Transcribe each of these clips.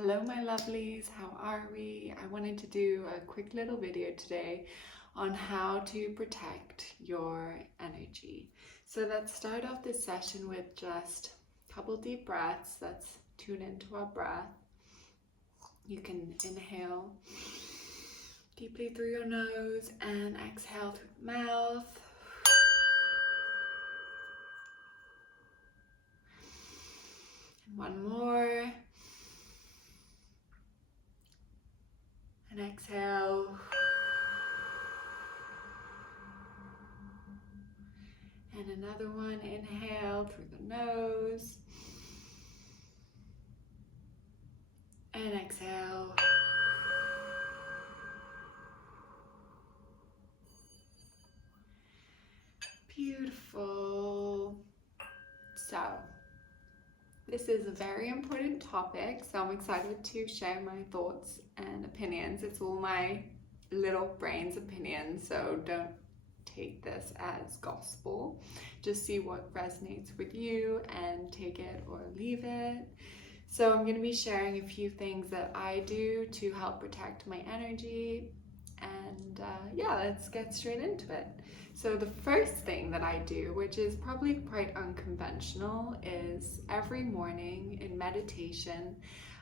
Hello my lovelies, how are we? I wanted to do a quick little video today on how to protect your energy. So let's start off this session with just a couple deep breaths. Let's tune into our breath. You can inhale deeply through your nose and exhale through the mouth. And one more. And exhale. And another one, inhale through the nose. And exhale. Beautiful. So, this is a very important topic, so I'm excited to share my thoughts and opinions. It's all my little brain's opinions, so don't take this as gospel. Just see what resonates with you and take it or leave it. So I'm going to be sharing a few things that I do to help protect my energy, and yeah, let's get straight into it. So the first thing that I do, which is probably quite unconventional, is every morning in meditation,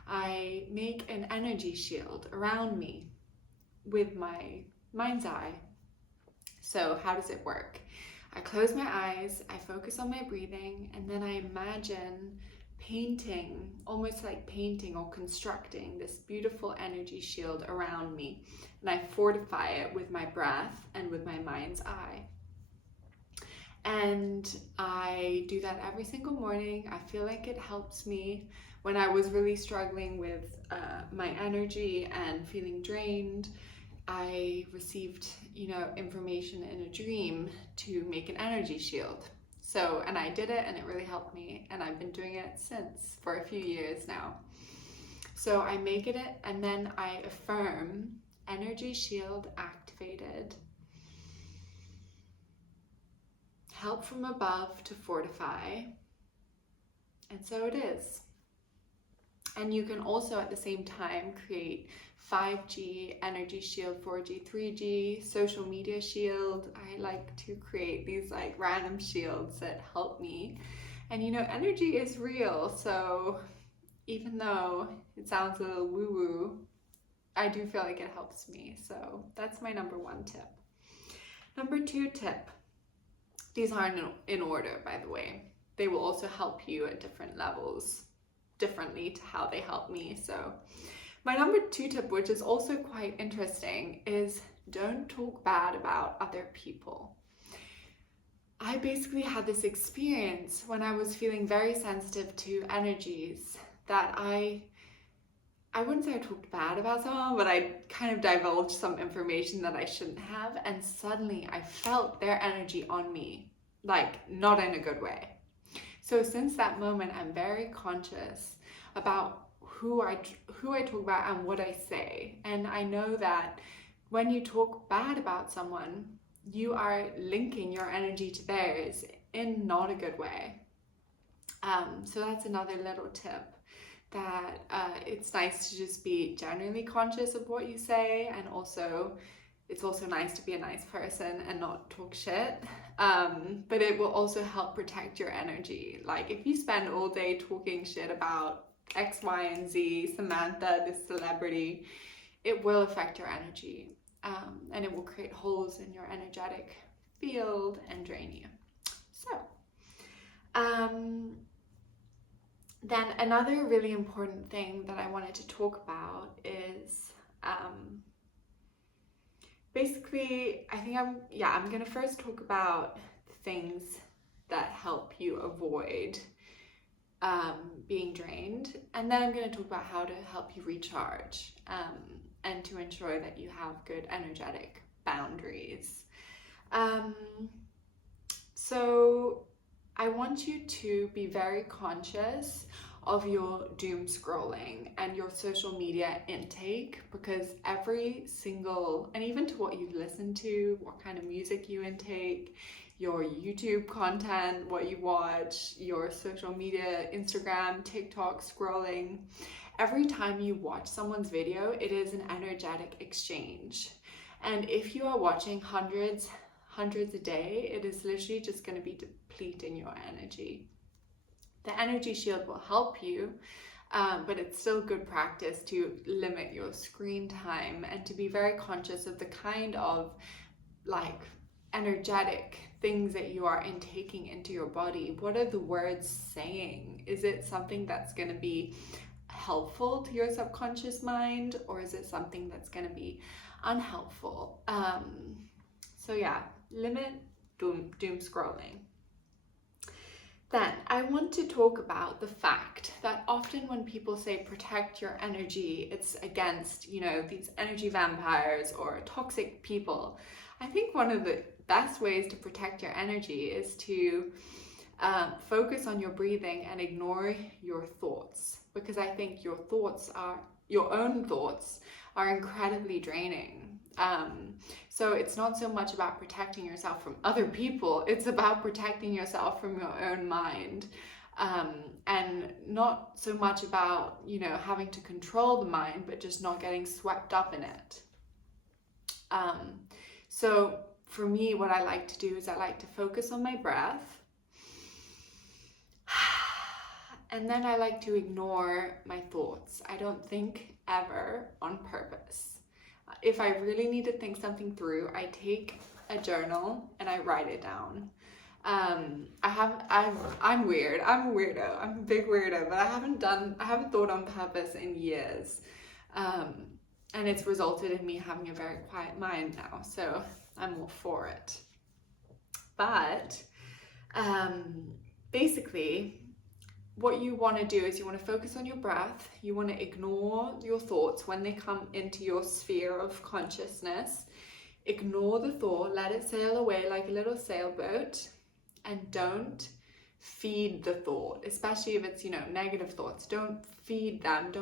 I make an energy shield around me with my mind's eye. So how does it work? I close my eyes, I focus on my breathing, and then I imagine painting, almost like painting or constructing this beautiful energy shield around me. And I fortify it with my breath and with my mind's eye. And I do that every single morning. I feel like it helps me when I was really struggling with my energy and feeling drained. I received, information in a dream to make an energy shield. So, and I did it and it really helped me, and I've been doing it since for a few years now. So I make it and then I affirm energy shield activated. Help from above to fortify. And so it is. And you can also at the same time create 5G, energy shield, 4G, 3G, social media shield. I like to create these like random shields that help me. And energy is real. So even though it sounds a little woo-woo, I do feel like it helps me. So that's my number one tip. Number two tip. These aren't in order, by the way. They will also help you at different levels, differently to how they help me. So my number two tip, which is also quite interesting, is don't talk bad about other people. I basically had this experience when I was feeling very sensitive to energies that I wouldn't say I talked bad about someone, but I kind of divulged some information that I shouldn't have, and suddenly I felt their energy on me, like not in a good way. So since that moment, I'm very conscious about who I talk about and what I say. And I know that when you talk bad about someone, you are linking your energy to theirs in not a good way. So that's another little tip, that it's nice to just be generally conscious of what you say, and also it's also nice to be a nice person and not talk shit, but it will also help protect your energy. Like if you spend all day talking shit about X, Y, and Z, Samantha, this celebrity, it will affect your energy, and it will create holes in your energetic field and drain you. So then another really important thing that I wanted to talk about is basically, I think I'm gonna first talk about things that help you avoid being drained, and then I'm gonna talk about how to help you recharge and to ensure that you have good energetic boundaries. So I want you to be very conscious of your doom scrolling and your social media intake, because every single, and even to what you listen to, what kind of music you intake, your YouTube content, what you watch, your social media, Instagram, TikTok scrolling, every time you watch someone's video, it is an energetic exchange. And if you are watching hundreds a day, it is literally just going to be depleting your energy. The energy shield will help you, but it's still good practice to limit your screen time and to be very conscious of the kind of like energetic things that you are intaking into your body. What are the words saying? Is it something that's going to be helpful to your subconscious mind, or is it something that's going to be unhelpful? So yeah, limit doom scrolling. Then I want to talk about the fact that often when people say protect your energy, it's against, you know, these energy vampires or toxic people. I think one of the best ways to protect your energy is to focus on your breathing and ignore your thoughts, because I think your own thoughts are incredibly draining. So it's not so much about protecting yourself from other people, it's about protecting yourself from your own mind. And not so much about, you know, having to control the mind, but just not getting swept up in it. So for me, what I like to do is I like to focus on my breath. And then I like to ignore my thoughts. I don't think ever on purpose. If I really need to think something through, I take a journal and I write it down. I'm weird. I'm a weirdo. I'm a big weirdo, but I haven't thought on purpose in years. And it's resulted in me having a very quiet mind now, so I'm all for it. But basically, what you want to do is you want to focus on your breath. You want to ignore your thoughts when they come into your sphere of consciousness. Ignore the thought, let it sail away like a little sailboat, and don't feed the thought, especially if it's, you know, negative thoughts. Don't feed them.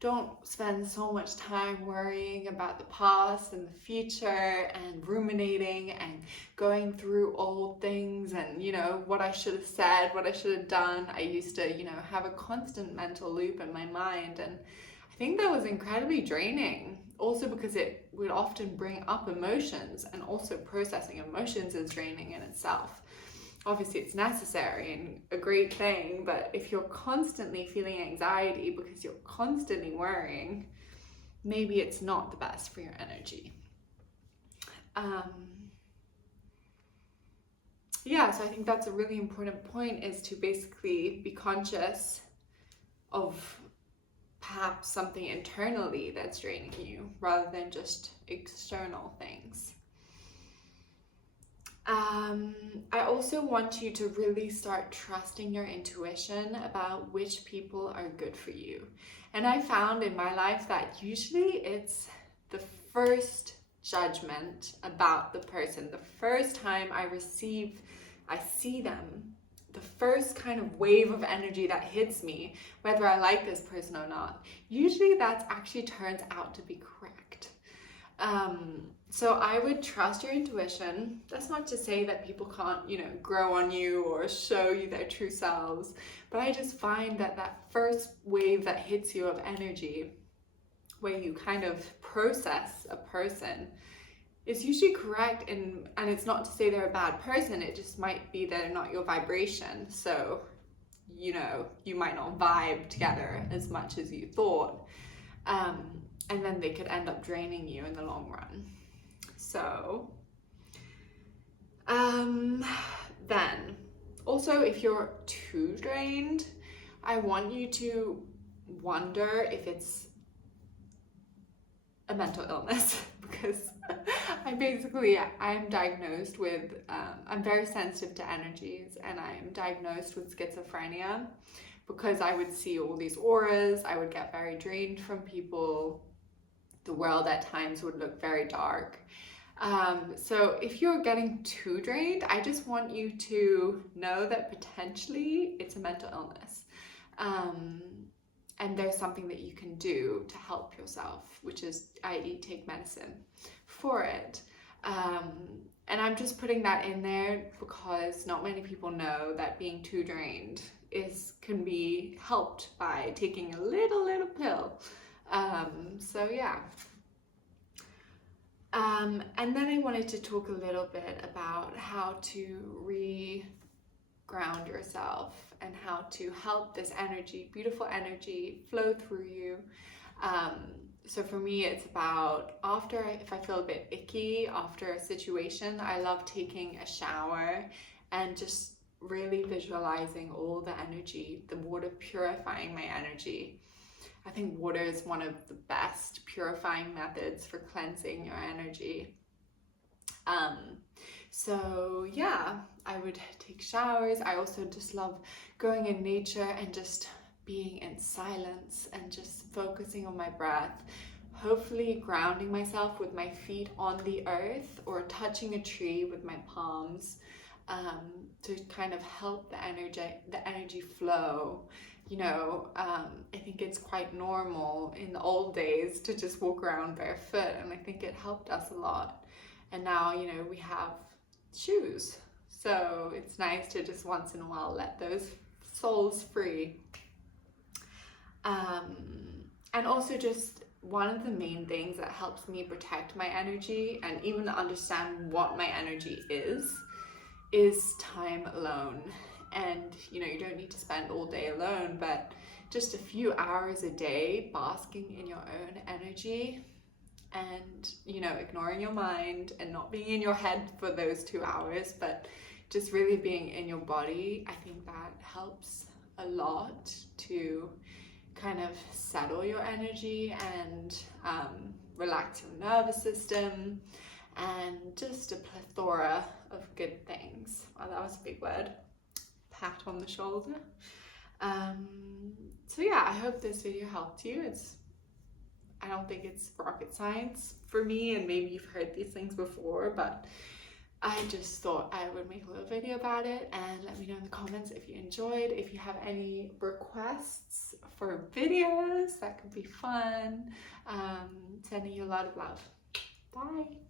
Don't spend so much time worrying about the past and the future and ruminating and going through old things and, you know, what I should have said, what I should have done. I used to, you know, have a constant mental loop in my mind, and I think that was incredibly draining. Also because it would often bring up emotions, and also processing emotions is draining in itself. Obviously it's necessary and a great thing, but if you're constantly feeling anxiety because you're constantly worrying, maybe it's not the best for your energy. Yeah, so I think that's a really important point, is to basically be conscious of perhaps something internally that's draining you rather than just external things. I also want you to really start trusting your intuition about which people are good for you. And I found in my life that usually it's the first judgment about the person, the first time I see them, the first kind of wave of energy that hits me, whether I like this person or not, usually that actually turns out to be correct. So I would trust your intuition. That's not to say that people can't, you know, grow on you or show you their true selves, but I just find that that first wave that hits you of energy, where you kind of process a person, is usually correct. And it's not to say they're a bad person, it just might be they're not your vibration. So, you know, you might not vibe together as much as you thought. And then they could end up draining you in the long run. So, then, also if you're too drained, I want you to wonder if it's a mental illness, because I'm diagnosed with, I'm very sensitive to energies, and I'm diagnosed with schizophrenia because I would see all these auras, I would get very drained from people, the world at times would look very dark. So if you're getting too drained, I just want you to know that potentially it's a mental illness. And there's something that you can do to help yourself, which is, i.e., take medicine for it. And I'm just putting that in there because not many people know that being too drained can be helped by taking a little pill. So yeah. And then I wanted to talk a little bit about how to ground yourself and how to help this energy, beautiful energy, flow through you. So for me, it's about if I feel a bit icky after a situation, I love taking a shower and just really visualizing all the energy, the water purifying my energy. I think water is one of the best purifying methods for cleansing your energy. So yeah, I would take showers. I also just love going in nature and just being in silence and just focusing on my breath, hopefully grounding myself with my feet on the earth or touching a tree with my palms, to kind of help the energy flow. I think it's quite normal in the old days to just walk around barefoot, and I think it helped us a lot. And now, we have shoes, so it's nice to just once in a while let those soles free. And also, just one of the main things that helps me protect my energy and even understand what my energy is time alone. And you don't need to spend all day alone, but just a few hours a day basking in your own energy and ignoring your mind and not being in your head for those 2 hours, but just really being in your body. I think that helps a lot to kind of settle your energy and relax your nervous system, and just a plethora of good things. Wow, that was a big word. Pat on the shoulder. So yeah, I hope this video helped you. I don't think it's rocket science for me, and maybe you've heard these things before, but I just thought I would make a little video about it, and let me know in the comments if you enjoyed. If you have any requests for videos, that could be fun. Sending you a lot of love. Bye.